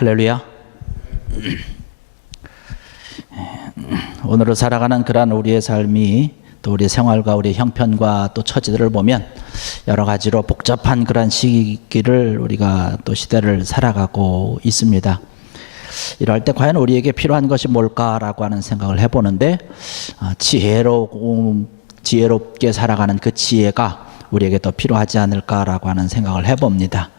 할렐루야. 오늘을 살아가는 그러한 우리의 삶이 또 우리의 생활과 우리의 형편과 또 처지들을 보면 여러 가지로 복잡한 그러한 시기를 우리가 또 시대를 살아가고 있습니다. 이럴 때 과연 우리에게 필요한 것이 뭘까라고 하는 생각을 해보는데 지혜롭게 살아가는 그 지혜가 우리에게 더 필요하지 않을까라고 하는 생각을 해봅니다.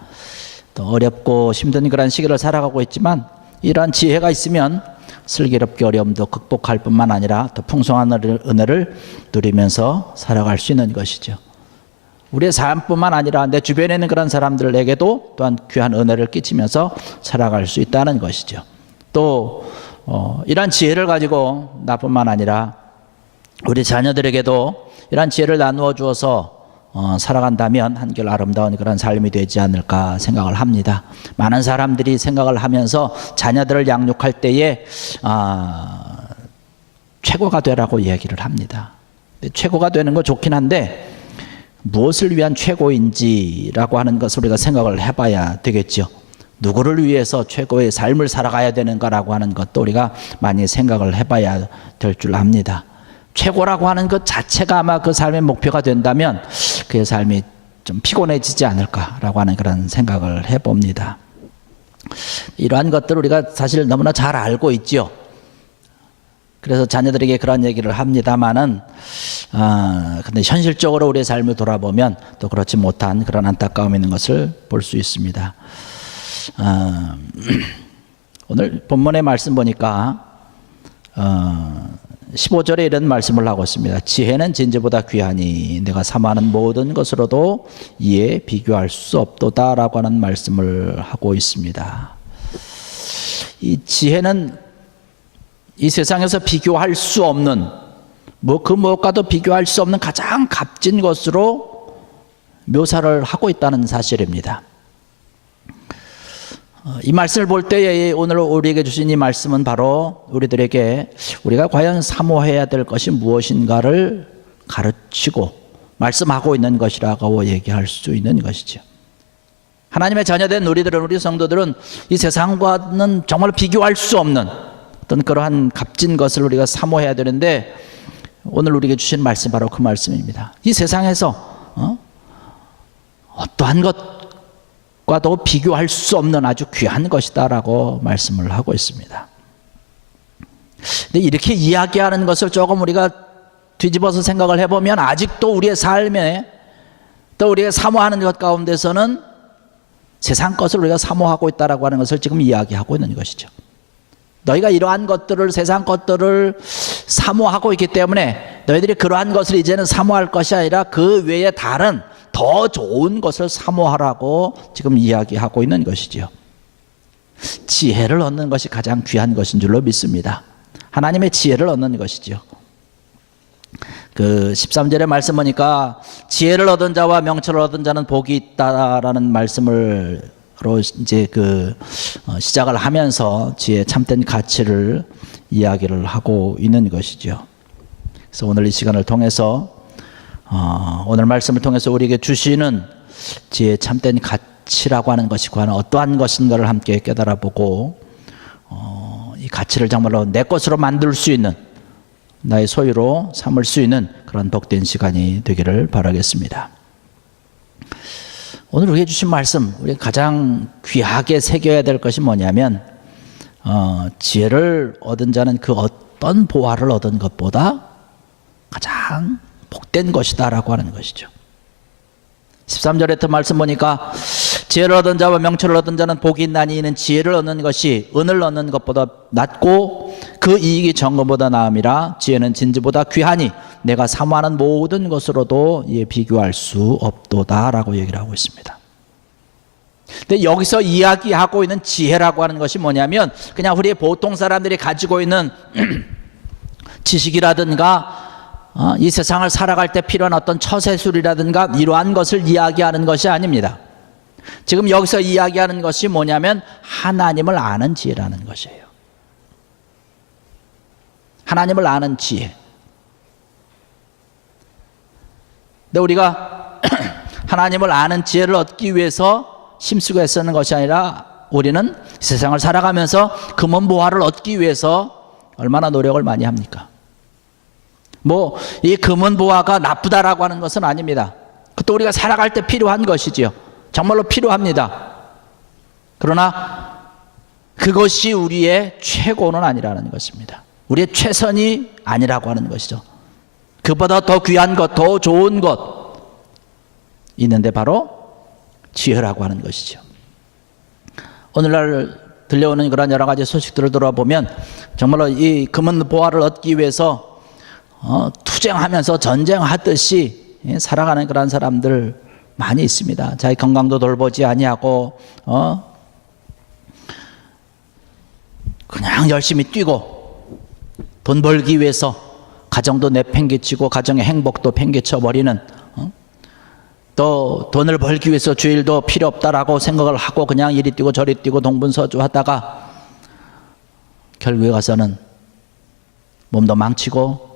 또 어렵고 힘든 그런 시기를 살아가고 있지만 이러한 지혜가 있으면 슬기롭게 어려움도 극복할 뿐만 아니라 더 풍성한 은혜를 누리면서 살아갈 수 있는 것이죠. 우리의 삶뿐만 아니라 내 주변에 있는 그런 사람들에게도 또한 귀한 은혜를 끼치면서 살아갈 수 있다는 것이죠. 또 이러한 지혜를 가지고 나뿐만 아니라 우리 자녀들에게도 이러한 지혜를 나누어 주어서 살아간다면 한결 아름다운 그런 삶이 되지 않을까 생각을 합니다. 많은 사람들이 생각을 하면서 자녀들을 양육할 때에 최고가 되라고 이야기를 합니다. 최고가 되는 거 좋긴 한데 무엇을 위한 최고인지라고 하는 것을 우리가 생각을 해봐야 되겠죠. 누구를 위해서 최고의 삶을 살아가야 되는가라고 하는 것도 우리가 많이 생각을 해봐야 될 줄 압니다. 최고라고 하는 것 자체가 아마 그 삶의 목표가 된다면 그의 삶이 좀 피곤해지지 않을까라고 하는 그런 생각을 해봅니다. 이러한 것들을 우리가 사실 너무나 잘 알고 있죠. 그래서 자녀들에게 그런 얘기를 합니다만은 근데 현실적으로 우리의 삶을 돌아보면 또 그렇지 못한 그런 안타까움이 있는 것을 볼 수 있습니다. 오늘 본문의 말씀 보니까 15절에 이런 말씀을 하고 있습니다. 지혜는 진주보다 귀하니 내가 사모하는 모든 것으로도 이에 비교할 수 없도다 라고 하는 말씀을 하고 있습니다. 이 지혜는 이 세상에서 비교할 수 없는 그 무엇과도 비교할 수 없는 가장 값진 것으로 묘사를 하고 있다는 사실입니다. 이 말씀을 볼 때에 오늘 우리에게 주신 이 말씀은 바로 우리들에게 우리가 과연 사모해야 될 것이 무엇인가를 가르치고 말씀하고 있는 것이라고 얘기할 수 있는 것이죠. 하나님의 자녀된 우리들은, 우리 성도들은 이 세상과는 정말 비교할 수 없는 어떤 그러한 값진 것을 우리가 사모해야 되는데 오늘 우리에게 주신 말씀 바로 그 말씀입니다. 이 세상에서 어떠한 것과도 비교할 수 없는 아주 귀한 것이다라고 말씀을 하고 있습니다. 근데 이렇게 이야기하는 것을 조금 우리가 뒤집어서 생각을 해보면 아직도 우리의 삶에 또 우리가 사모하는 것 가운데서는 세상 것을 우리가 사모하고 있다라고 하는 것을 지금 이야기하고 있는 것이죠. 너희가 이러한 것들을, 세상 것들을 사모하고 있기 때문에 너희들이 그러한 것을 이제는 사모할 것이 아니라 그 외에 다른 더 좋은 것을 사모하라고 지금 이야기하고 있는 것이죠. 지혜를 얻는 것이 가장 귀한 것인 줄로 믿습니다. 하나님의 지혜를 얻는 것이죠. 그 13절의 말씀 보니까 지혜를 얻은 자와 명철을 얻은 자는 복이 있다라는 말씀을 이제 시작을 하면서 지혜의 참된 가치를 이야기를 하고 있는 것이죠. 그래서 오늘 이 시간을 통해서 오늘 말씀을 통해서 우리에게 주시는 지혜의 참된 가치라고 하는 것이 과연 어떠한 것인가를 함께 깨달아보고 이 가치를 정말로 내 것으로 만들 수 있는, 나의 소유로 삼을 수 있는 그런 복된 시간이 되기를 바라겠습니다. 오늘 우리에게 주신 말씀, 우리가 가장 귀하게 새겨야 될 것이 뭐냐면 지혜를 얻은 자는 그 어떤 보화를 얻은 것보다 가장 복된 것이다 라고 하는 것이죠. 13절에 말씀 보니까 지혜를 얻은 자와 명철을 얻은 자는 복이 있나니 이는 지혜를 얻는 것이 은을 얻는 것보다 낫고 그 이익이 정금보다 나음이라. 지혜는 진주보다 귀하니 내가 사모하는 모든 것으로도 이에 비교할 수 없도다 라고 얘기를 하고 있습니다. 근데 여기서 이야기하고 있는 지혜라고 하는 것이 뭐냐면 그냥 우리 보통 사람들이 가지고 있는 지식이라든가 이 세상을 살아갈 때 필요한 어떤 처세술이라든가 이러한 것을 이야기하는 것이 아닙니다. 지금 여기서 이야기하는 것이 뭐냐면 하나님을 아는 지혜라는 것이에요. 하나님을 아는 지혜. 근데 우리가 하나님을 아는 지혜를 얻기 위해서 힘쓰고 애쓰는 것이 아니라 우리는 세상을 살아가면서 금은보화를 얻기 위해서 얼마나 노력을 많이 합니까? 뭐 이 금은보화가 나쁘다라고 하는 것은 아닙니다. 그것도 우리가 살아갈 때 필요한 것이지요. 정말로 필요합니다. 그러나 그것이 우리의 최고는 아니라는 것입니다. 우리의 최선이 아니라고 하는 것이죠. 그보다 더 귀한 것, 더 좋은 것 있는데 바로 지혜라고 하는 것이죠. 오늘날 들려오는 그런 여러 가지 소식들을 들어보면 정말로 이 금은보화를 얻기 위해서 투쟁하면서 전쟁하듯이 살아가는 그런 사람들 많이 있습니다. 자기 건강도 돌보지 아니하고 그냥 열심히 뛰고 돈 벌기 위해서 가정도 내팽개치고 가정의 행복도 팽개쳐버리는, 또 돈을 벌기 위해서 주일도 필요 없다라고 생각을 하고 그냥 이리 뛰고 저리 뛰고 동분서주하다가 결국에 가서는 몸도 망치고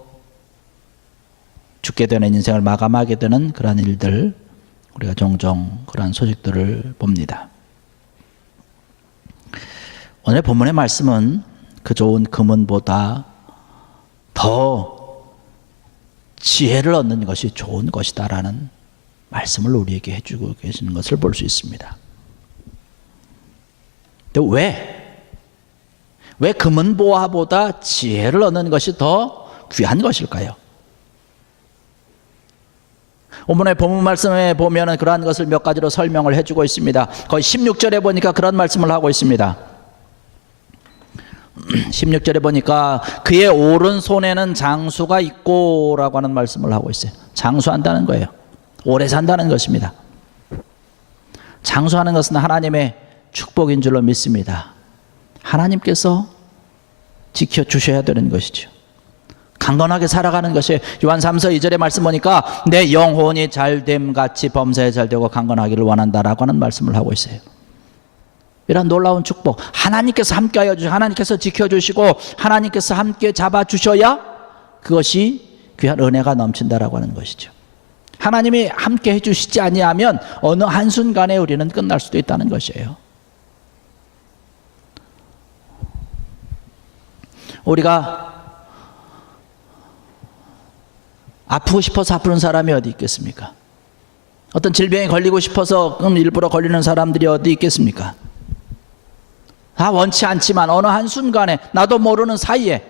죽게 되는 인생을 마감하게 되는 그런 일들, 우리가 종종 그런 소식들을 봅니다. 오늘 본문의 말씀은 그 좋은 금은보다 더 지혜를 얻는 것이 좋은 것이다라는 말씀을 우리에게 해주고 계시는 것을 볼 수 있습니다. 근데 왜 금은보화보다 지혜를 얻는 것이 더 귀한 것일까요? 오늘의 본문 말씀에 보면 그러한 것을 몇 가지로 설명을 해주고 있습니다. 거의 16절에 보니까 그런 말씀을 하고 있습니다. 16절에 보니까 그의 오른손에는 장수가 있고 라고 하는 말씀을 하고 있어요. 장수한다는 거예요. 오래 산다는 것입니다. 장수하는 것은 하나님의 축복인 줄로 믿습니다. 하나님께서 지켜주셔야 되는 것이죠. 강건하게 살아가는 것이 요한 3서 2절의 말씀 보니까 내 영혼이 잘됨같이 범사에 잘되고 강건하기를 원한다라고 하는 말씀을 하고 있어요. 이런 놀라운 축복, 하나님께서 함께하여 주시고 하나님께서 지켜주시고 하나님께서 함께 잡아주셔야 그것이 귀한 은혜가 넘친다라고 하는 것이죠. 하나님이 함께 해주시지 아니하면 어느 한순간에 우리는 끝날 수도 있다는 것이에요. 우리가 아프고 싶어서 아프는 사람이 어디 있겠습니까? 어떤 질병에 걸리고 싶어서 일부러 걸리는 사람들이 어디 있겠습니까? 다 원치 않지만 어느 한순간에 나도 모르는 사이에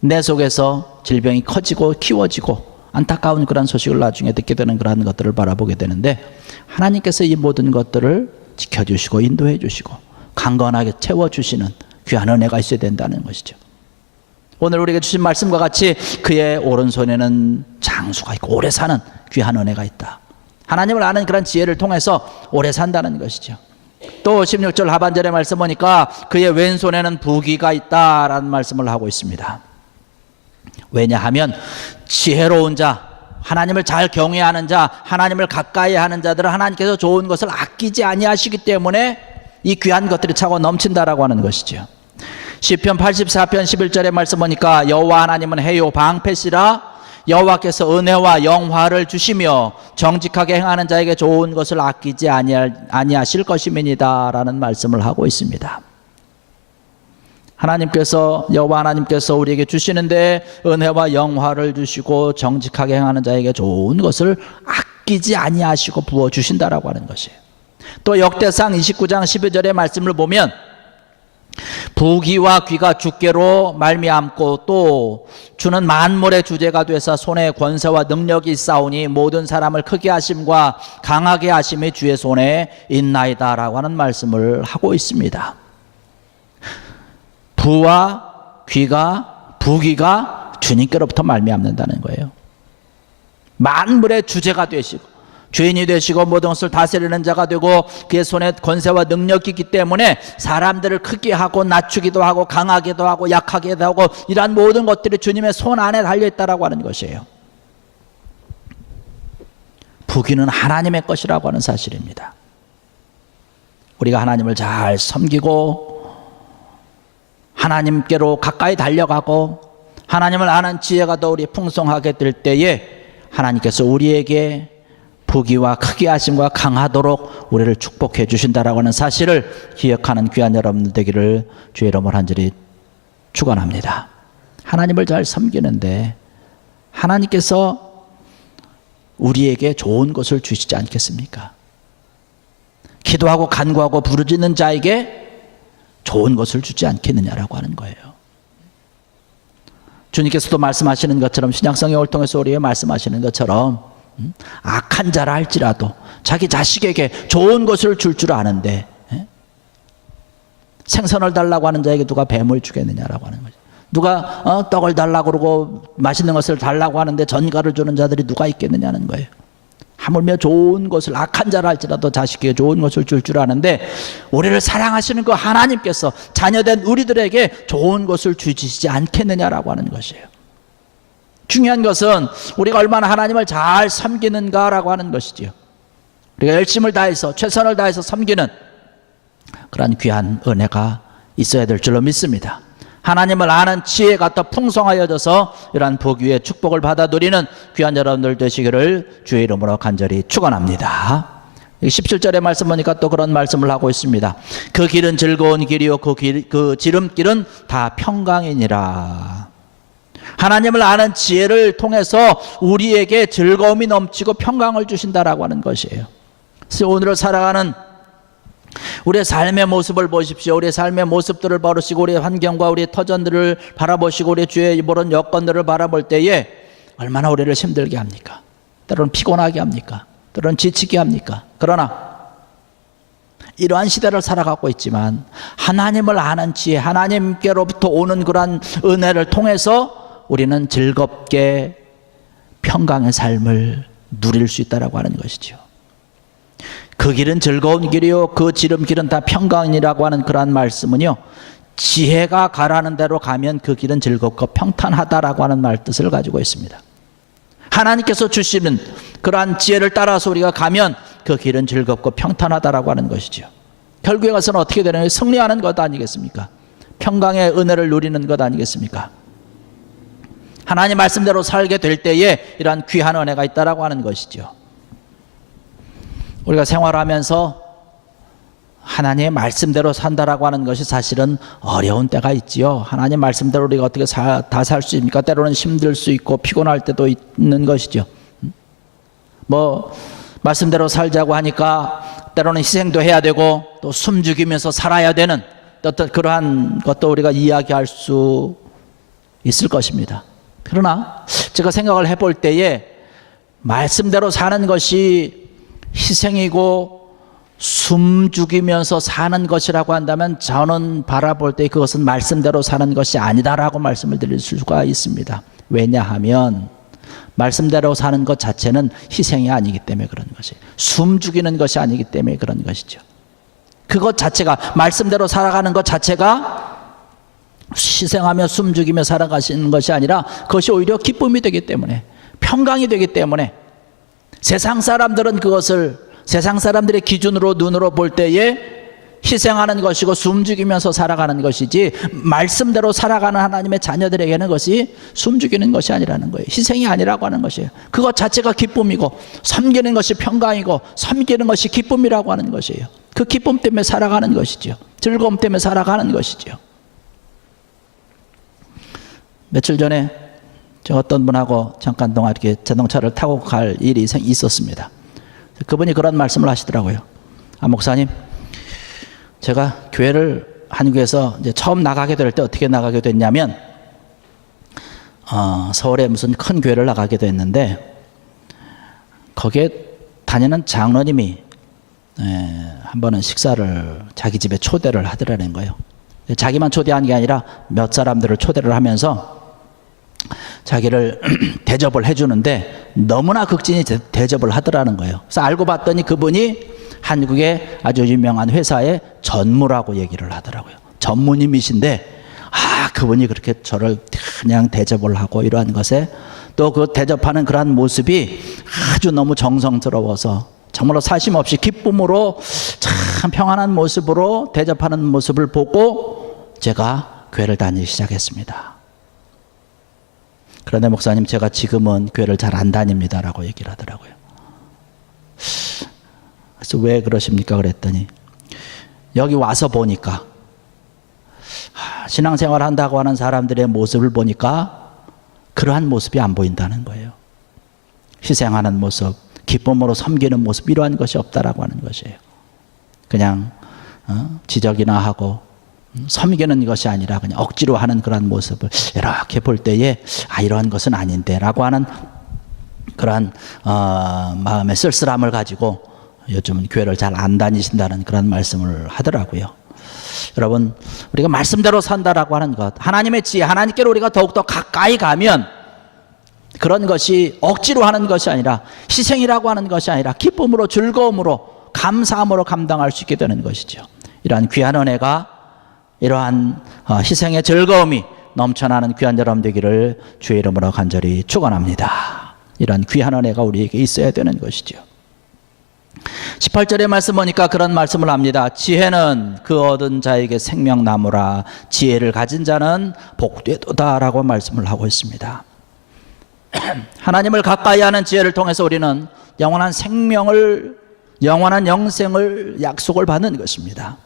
내 속에서 질병이 커지고 키워지고 안타까운 그런 소식을 나중에 듣게 되는 그런 것들을 바라보게 되는데, 하나님께서 이 모든 것들을 지켜주시고 인도해 주시고 강건하게 채워주시는 귀한 은혜가 있어야 된다는 것이죠. 오늘 우리에게 주신 말씀과 같이 그의 오른손에는 장수가 있고 오래 사는 귀한 은혜가 있다. 하나님을 아는 그런 지혜를 통해서 오래 산다는 것이죠. 또 16절 하반절의 말씀 보니까 그의 왼손에는 부귀가 있다라는 말씀을 하고 있습니다. 왜냐하면 지혜로운 자, 하나님을 잘 경외하는 자, 하나님을 가까이 하는 자들은 하나님께서 좋은 것을 아끼지 아니하시기 때문에 이 귀한 것들이 차고 넘친다라고 하는 것이죠. 시편 84편 11절의 말씀 보니까 여호와 하나님은 해요 방패시라, 여호와께서 은혜와 영화를 주시며 정직하게 행하는 자에게 좋은 것을 아끼지 아니하실 것임이니이다 라는 말씀을 하고 있습니다. 하나님께서, 여호와 하나님께서 우리에게 주시는데 은혜와 영화를 주시고 정직하게 행하는 자에게 좋은 것을 아끼지 아니하시고 부어주신다라고 하는 것이에요. 또 역대상 29장 12절의 말씀을 보면 부귀와 귀가 주께로 말미암고 또 주는 만물의 주제가 되사 손에 권세와 능력이 있사오니 모든 사람을 크게 하심과 강하게 하심이 주의 손에 있나이다 라고 하는 말씀을 하고 있습니다. 부와 귀가, 부귀가 주님께로부터 말미암는다는 거예요. 만물의 주제가 되시고 주인이 되시고 모든 것을 다스리는 자가 되고 그의 손에 권세와 능력이 있기 때문에 사람들을 크게 하고 낮추기도 하고 강하게도 하고 약하게도 하고 이러한 모든 것들이 주님의 손 안에 달려있다라고 하는 것이에요. 부귀는 하나님의 것이라고 하는 사실입니다. 우리가 하나님을 잘 섬기고 하나님께로 가까이 달려가고 하나님을 아는 지혜가 더 우리 풍성하게 될 때에 하나님께서 우리에게 부귀와 크게 하심과 강하도록 우리를 축복해 주신다라고 하는 사실을 기억하는 귀한 여러분들 되기를 주의 이름으로 간절히 축원합니다. 하나님을 잘 섬기는데 하나님께서 우리에게 좋은 것을 주시지 않겠습니까? 기도하고 간구하고 부르짖는 자에게 좋은 것을 주지 않겠느냐라고 하는 거예요. 주님께서도 말씀하시는 것처럼, 신약성경을 통해서 우리에게 말씀하시는 것처럼 악한 자라 할지라도 자기 자식에게 좋은 것을 줄 줄 아는데 생선을 달라고 하는 자에게 누가 뱀을 주겠느냐라고 하는 거죠. 누가 떡을 달라고 그러고 맛있는 것을 달라고 하는데 전갈을 주는 자들이 누가 있겠느냐는 거예요. 하물며 좋은 것을, 악한 자라 할지라도 자식에게 좋은 것을 줄 줄 아는데 우리를 사랑하시는 그 하나님께서 자녀된 우리들에게 좋은 것을 주시지 않겠느냐라고 하는 것이에요. 중요한 것은 우리가 얼마나 하나님을 잘 섬기는가라고 하는 것이지요. 우리가 열심을 다해서 최선을 다해서 섬기는 그런 귀한 은혜가 있어야 될 줄로 믿습니다. 하나님을 아는 지혜가 더 풍성하여져서 이러한 복위의 축복을 받아 누리는 귀한 여러분들 되시기를 주의 이름으로 간절히 축원합니다. 17절의 말씀 보니까 또 그런 말씀을 하고 있습니다. 그 길은 즐거운 길이요 그 지름길은 다 평강이니라. 하나님을 아는 지혜를 통해서 우리에게 즐거움이 넘치고 평강을 주신다라고 하는 것이에요. 그래서 오늘을 살아가는 우리의 삶의 모습을 보십시오. 우리의 삶의 모습들을 바라보시고 우리의 환경과 우리의 터전들을 바라보시고 우리의 주위의 모든 여건들을 바라볼 때에 얼마나 우리를 힘들게 합니까? 때로는 피곤하게 합니까? 때로는 지치게 합니까? 그러나 이러한 시대를 살아가고 있지만 하나님을 아는 지혜, 하나님께로부터 오는 그러한 은혜를 통해서 우리는 즐겁게 평강의 삶을 누릴 수 있다고 하는 것이죠. 그 길은 즐거운 길이요 그 지름길은 다 평강이라고 하는 그러한 말씀은요, 지혜가 가라는 대로 가면 그 길은 즐겁고 평탄하다라고 하는 말뜻을 가지고 있습니다. 하나님께서 주시는 그러한 지혜를 따라서 우리가 가면 그 길은 즐겁고 평탄하다라고 하는 것이죠. 결국에 가서는 어떻게 되는 거예요? 승리하는 것 아니겠습니까? 평강의 은혜를 누리는 것 아니겠습니까? 하나님 말씀대로 살게 될 때에 이러한 귀한 은혜가 있다라고 하는 것이죠. 우리가 생활하면서 하나님의 말씀대로 산다라고 하는 것이 사실은 어려운 때가 있지요. 하나님 말씀대로 우리가 어떻게 다 살 수 있습니까? 때로는 힘들 수 있고 피곤할 때도 있는 것이죠. 말씀대로 살자고 하니까 때로는 희생도 해야 되고 또 숨죽이면서 살아야 되는 어떤 그러한 것도 우리가 이야기할 수 있을 것입니다. 그러나 제가 생각을 해볼 때에 말씀대로 사는 것이 희생이고 숨죽이면서 사는 것이라고 한다면 저는 바라볼 때 그것은 말씀대로 사는 것이 아니다라고 말씀을 드릴 수가 있습니다. 왜냐하면 말씀대로 사는 것 자체는 희생이 아니기 때문에 그런 것이에요. 숨죽이는 것이 아니기 때문에 그런 것이죠. 그것 자체가, 말씀대로 살아가는 것 자체가 희생하며 숨죽이며 살아가시는 것이 아니라 그것이 오히려 기쁨이 되기 때문에, 평강이 되기 때문에, 세상 사람들은 그것을 세상 사람들의 기준으로 눈으로 볼 때에 희생하는 것이고 숨죽이면서 살아가는 것이지, 말씀대로 살아가는 하나님의 자녀들에게는 그것이 숨죽이는 것이 아니라는 거예요. 희생이 아니라고 하는 것이에요. 그것 자체가 기쁨이고 섬기는 것이 평강이고 섬기는 것이 기쁨이라고 하는 것이에요. 그 기쁨 때문에 살아가는 것이죠. 즐거움 때문에 살아가는 것이죠. 며칠 전에 저 어떤 분하고 잠깐 동안 이렇게 자동차를 타고 갈 일이 있었습니다. 그분이 그런 말씀을 하시더라고요. 목사님, 제가 교회를 한국에서 이제 처음 나가게 될 때 어떻게 나가게 됐냐면, 서울에 무슨 큰 교회를 나가게 됐는데, 거기에 다니는 장로님이 한 번은 식사를 자기 집에 초대를 하더라는 거예요. 자기만 초대한 게 아니라 몇 사람들을 초대를 하면서 자기를 대접을 해주는데 너무나 극진히 대접을 하더라는 거예요. 그래서 알고 봤더니 그분이 한국의 아주 유명한 회사의 전무라고 얘기를 하더라고요. 전무님이신데 그분이 그렇게 저를 그냥 대접을 하고 이러한 것에 또 그 대접하는 그러한 모습이 아주 너무 정성스러워서 정말로 사심 없이 기쁨으로 참 평안한 모습으로 대접하는 모습을 보고 제가 교회를 다니기 시작했습니다. 그런데 목사님, 제가 지금은 교회를 잘 안 다닙니다라고 얘기를 하더라고요. 그래서 왜 그러십니까? 그랬더니 여기 와서 보니까 신앙생활 한다고 하는 사람들의 모습을 보니까 그러한 모습이 안 보인다는 거예요. 희생하는 모습, 기쁨으로 섬기는 모습, 이러한 것이 없다라고 하는 것이에요. 그냥 지적이나 하고 섬기는 것이 아니라 그냥 억지로 하는 그런 모습을 이렇게 볼 때에 이러한 것은 아닌데 라고 하는 그런 마음의 쓸쓸함을 가지고 요즘은 교회를 잘 안 다니신다는 그런 말씀을 하더라고요. 여러분, 우리가 말씀대로 산다라고 하는 것, 하나님의 지혜, 하나님께로 우리가 더욱더 가까이 가면 그런 것이 억지로 하는 것이 아니라, 희생이라고 하는 것이 아니라 기쁨으로, 즐거움으로, 감사함으로 감당할 수 있게 되는 것이죠. 이러한 귀한 은혜가, 이러한 희생의 즐거움이 넘쳐나는 귀한 여러분 되기를 주의 이름으로 간절히 축원합니다. 이러한 귀한 은혜가 우리에게 있어야 되는 것이죠. 18절의 말씀 보니까 그런 말씀을 합니다. 지혜는 그 얻은 자에게 생명나무라, 지혜를 가진 자는 복되도다 라고 말씀을 하고 있습니다. 하나님을 가까이 하는 지혜를 통해서 우리는 영원한 생명을, 영원한 영생을 약속을 받는 것입니다.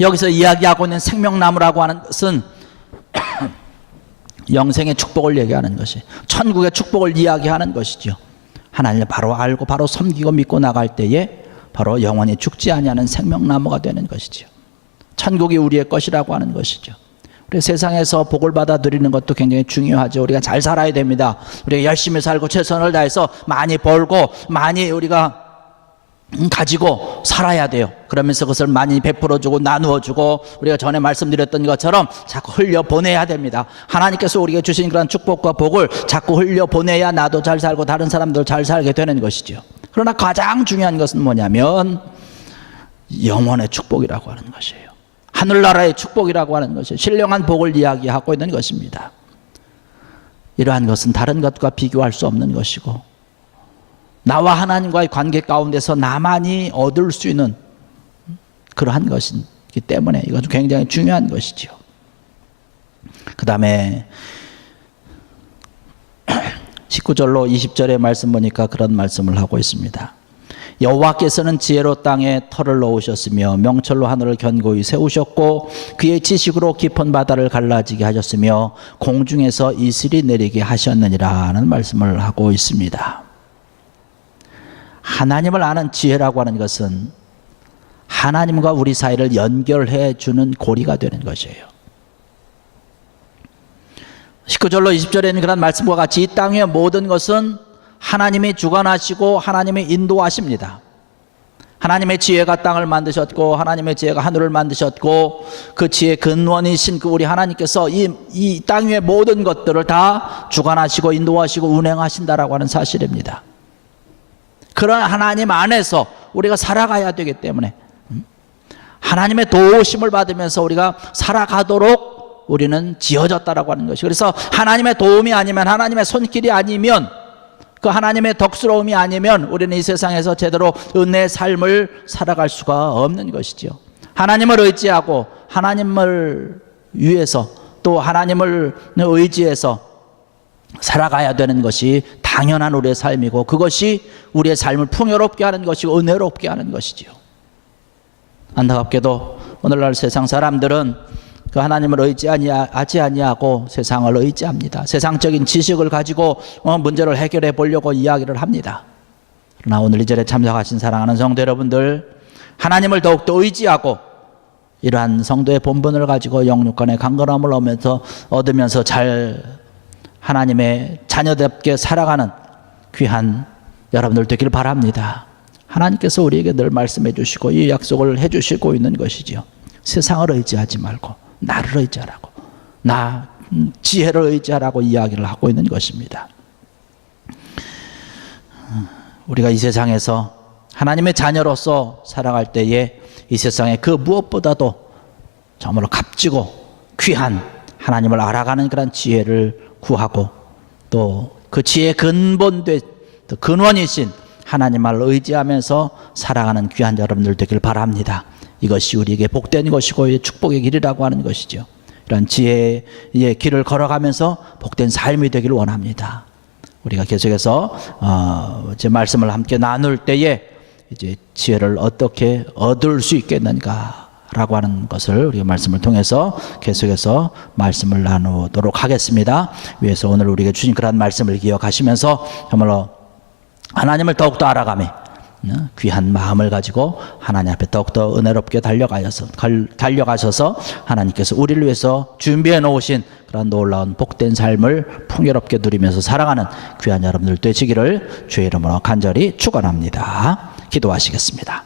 여기서 이야기하고 있는 생명나무라고 하는 것은 영생의 축복을 얘기하는 것이, 천국의 축복을 이야기하는 것이죠. 하나님을 바로 알고 바로 섬기고 믿고 나갈 때에 바로 영원히 죽지 아니하는 생명나무가 되는 것이죠. 천국이 우리의 것이라고 하는 것이죠. 우리 세상에서 복을 받아 누리는 것도 굉장히 중요하죠. 우리가 잘 살아야 됩니다. 우리가 열심히 살고 최선을 다해서 많이 벌고 많이 우리가 가지고 살아야 돼요. 그러면서 그것을 많이 베풀어주고 나누어주고, 우리가 전에 말씀드렸던 것처럼 자꾸 흘려보내야 됩니다. 하나님께서 우리에게 주신 그런 축복과 복을 자꾸 흘려보내야 나도 잘 살고 다른 사람도 잘 살게 되는 것이죠. 그러나 가장 중요한 것은 뭐냐면 영원의 축복이라고 하는 것이에요. 하늘나라의 축복이라고 하는 것이에요. 신령한 복을 이야기하고 있는 것입니다. 이러한 것은 다른 것과 비교할 수 없는 것이고, 나와 하나님과의 관계 가운데서 나만이 얻을 수 있는 그러한 것이기 때문에 이것은 굉장히 중요한 것이죠. 그 다음에 19절로 20절의 말씀 보니까 그런 말씀을 하고 있습니다. 여호와께서는 지혜로 땅에 터를 넣으셨으며 명철로 하늘을 견고히 세우셨고 그의 지식으로 깊은 바다를 갈라지게 하셨으며 공중에서 이슬이 내리게 하셨느니라는 말씀을 하고 있습니다. 하나님을 아는 지혜라고 하는 것은 하나님과 우리 사이를 연결해 주는 고리가 되는 것이에요. 19절로 20절에는 그런 말씀과 같이 이 땅의 모든 것은 하나님이 주관하시고 하나님이 인도하십니다. 하나님의 지혜가 땅을 만드셨고 하나님의 지혜가 하늘을 만드셨고 그 지혜의 근원이신 그 우리 하나님께서 이 땅 위의 모든 것들을 다 주관하시고 인도하시고 운행하신다라고 하는 사실입니다. 그런 하나님 안에서 우리가 살아가야 되기 때문에 하나님의 도우심을 받으면서 우리가 살아가도록 우리는 지어졌다라고 하는 것이, 그래서 하나님의 도움이 아니면, 하나님의 손길이 아니면, 그 하나님의 덕스러움이 아니면 우리는 이 세상에서 제대로 은혜의 삶을 살아갈 수가 없는 것이죠. 하나님을 의지하고 하나님을 위해서 또 하나님을 의지해서 살아가야 되는 것이 당연한 우리의 삶이고, 그것이 우리의 삶을 풍요롭게 하는 것이고 은혜롭게 하는 것이지요. 안타깝게도 오늘날 세상 사람들은 그 하나님을 의지하지 아니하고 세상을 의지합니다. 세상적인 지식을 가지고 문제를 해결해 보려고 이야기를 합니다. 그러나 오늘 이 절에 참석하신 사랑하는 성도 여러분들, 하나님을 더욱더 의지하고 이러한 성도의 본분을 가지고 영육간의 강건함을 얻으면서 잘 하나님의 자녀답게 살아가는 귀한 여러분들 되길 바랍니다. 하나님께서 우리에게 늘 말씀해 주시고 이 약속을 해 주시고 있는 것이죠. 세상을 의지하지 말고 나를 의지하라고, 나 지혜를 의지하라고 이야기를 하고 있는 것입니다. 우리가 이 세상에서 하나님의 자녀로서 살아갈 때에 이 세상에 그 무엇보다도 정말로 값지고 귀한 하나님을 알아가는 그런 지혜를 구하고, 또 그 지혜의 근원이신 하나님을 의지하면서 살아가는 귀한 여러분들 되길 바랍니다. 이것이 우리에게 복된 것이고 축복의 길이라고 하는 것이죠. 이런 지혜의 길을 걸어가면서 복된 삶이 되기를 원합니다. 우리가 계속해서 제 말씀을 함께 나눌 때에 이제 지혜를 어떻게 얻을 수 있겠는가라고 하는 것을 우리가 말씀을 통해서 계속해서 말씀을 나누도록 하겠습니다. 위에서 오늘 우리가 주신 그런 말씀을 기억하시면서 정말로 하나님을 더욱더 알아가며 귀한 마음을 가지고 하나님 앞에 더욱더 은혜롭게 달려가셔서 하나님께서 우리를 위해서 준비해 놓으신 그런 놀라운 복된 삶을 풍요롭게 누리면서 살아가는 귀한 여러분들 되시기를 주의 이름으로 간절히 축원합니다. 기도하시겠습니다.